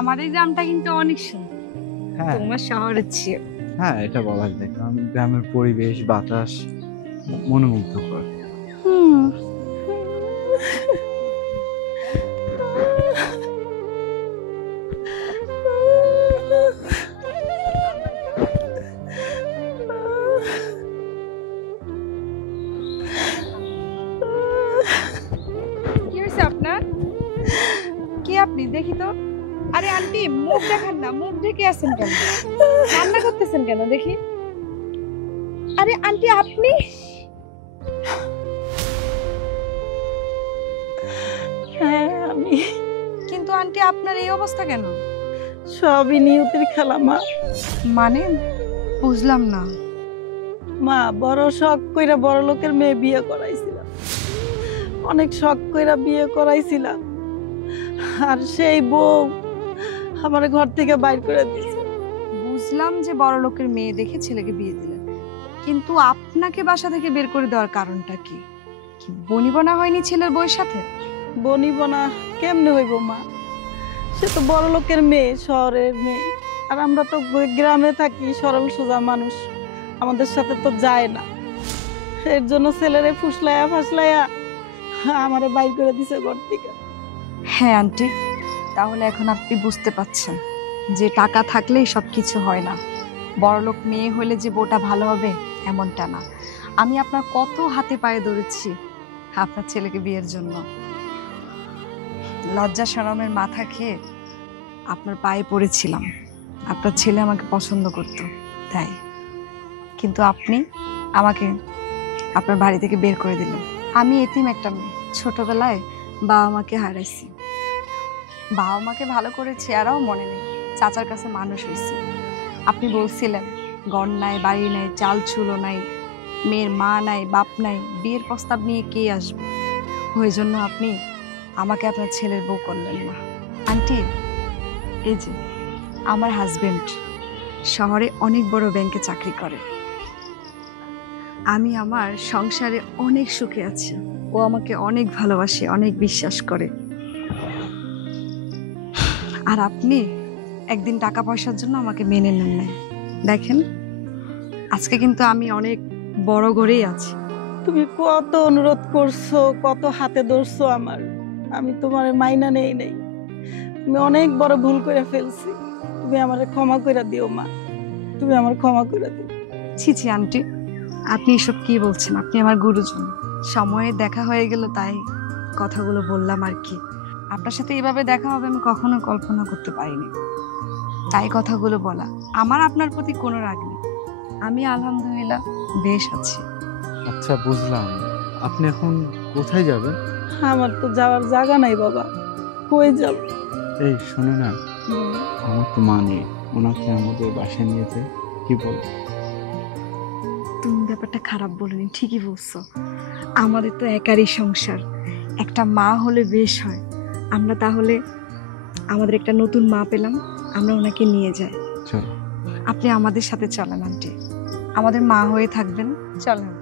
আমার এই গ্রামটা কিন্তু অনেক সুন্দর, হ্যাঁ তোমার শহরের চেয়ে। হ্যাঁ, এটা বলা যায়, কারণ গ্রামের পরিবেশ বাতাস মনোমুগ্ধকর। হুম। কি হয়েছে আপনার? কে আপনি? দেখি তো। আরে আন্টি, মুখ দেখান না, মুখ ঢেকে আছেন কেন? কান্না করতেছেন কেন দেখি? আরে আন্টি, আপনি? হ্যাঁ আমি। কিন্তু আন্টি, আপনার এই অবস্থা কেন? সবই নিয়তির খেলা মা। মানে বুঝলাম না। মা বড় শখ কইরা বড় লোকের মেয়ে বিয়ে করাইছিলাম, অনেক শখ কইরা বিয়ে করাইছিলাম, আর সেই বউ আমার ঘর থেকে বাইর করে দিয়েছে। বুঝলাম যে বড় লোকের মেয়ে দেখে ছেলেকে বিয়ে দিলেন, কিন্তু আপনাকে বাসা থেকে বের করে দেওয়ার কারণটা কি? কি বনিবনা হয়নি ছেলের বউয়ের সাথে? বনিব না কেমনে হইব মা? সে তো বড় লোকের মেয়ে, শহরের মেয়ে, আর আমরা তো গ্রামে থাকি, সরল সোজা মানুষ, আমাদের সাথে তো যায় না। এর জন্য ছেলেরে ফুসলাইয়া ফাসলাইয়া আমারে বাইর করে দিছে ঘর থেকে। হ্যাঁ আন্টি, তাহলে এখন আপনি বুঝতে পাচ্ছেন যে টাকা থাকলেই সবকিছু হয় না। বড়লোক মেয়ে হলে যে বউটা ভালো হবে এমনটা না। আমি আপনার কত হাতে পায়ে ধরেছি আপনার ছেলেকে বিয়ের জন্য, লজ্জা শরমের মাথা খেয়ে আপনার পায়ে পড়েছিলাম। আপনার ছেলে আমাকে পছন্দ করত তাই, কিন্তু আপনি আমাকে আপনার বাড়ি থেকে বের করে দিলেন। আমি এতিম একটা মেয়ে, ছোটবেলায় বাবা মাকে হারাইছি। বাবা মাকে ভালো করে চেহারাও মনে নেই, চাচার কাছে মানুষ হয়েছি। আপনি বলছিলেন ঘর নাই, বাড়ি নাই, চাল চুলো নাই, মেয়ের মা নাই, বাপ নাই, বিয়ের প্রস্তাব নিয়ে কে আসবে? ওই জন্য আপনি আমাকে আপনার ছেলের বউ করলেন না। আন্টি, এই যে আমার হাজবেন্ড শহরে অনেক বড় ব্যাংকে চাকরি করে। আমি আমার সংসারে অনেক সুখে আছি, ও আমাকে অনেক ভালোবাসে, অনেক বিশ্বাস করে। আর আপনি একদিন টাকা পয়সার জন্য আমাকে মেনে নেন নাই। দেখেন আজকে কিন্তু আমি অনেক বড় ঘরেই আছি। তুমি কত অনুরোধ করছো, কত হাতে ধরছো আমার, আমি তোমার মাইনা নেই নাই। আমি অনেক বড় ভুল করে ফেলছি, তুমি আমারে ক্ষমা করে দিও মা, তুমি আমার ক্ষমা করে দিও। ছি ছি আন্টি, আপনি এসব কি বলছেন? আপনি আমার গুরুজন, সময়ে দেখা হয়ে গেল তাই কথাগুলো বললাম আর কি। আপনার সাথে এইভাবে দেখা হবে আমি কখনো কল্পনা করতে পারিনি, তাই কথাগুলো বলা। আমার আপনার প্রতি কোনো রাগ নেই, আমি আলহামদুলিল্লাহ বেশ আছি। আচ্ছা বুঝলাম, আপনি এখন কোথায় যাবেন? আমার তো যাওয়ার জায়গা নাই বাবা, কই যাব? এই শোনো না, আমার তো মা নেই, ওনাকে আমাদের বাসায় নিয়ে যেতে কি বল? তুমি ব্যাপারটা খারাপ বলনি, ঠিকই বলছো। আমাদের তো একারই সংসার, একটা মা হলে বেশ হয়। আমরা তাহলে আমাদের একটা নতুন মা পেলাম, আমরা ওনাকে নিয়ে যাই। চল। আপনি আমাদের সাথে চলেন আন্টি, আমাদের মা হয়ে থাকবেন, চলেন।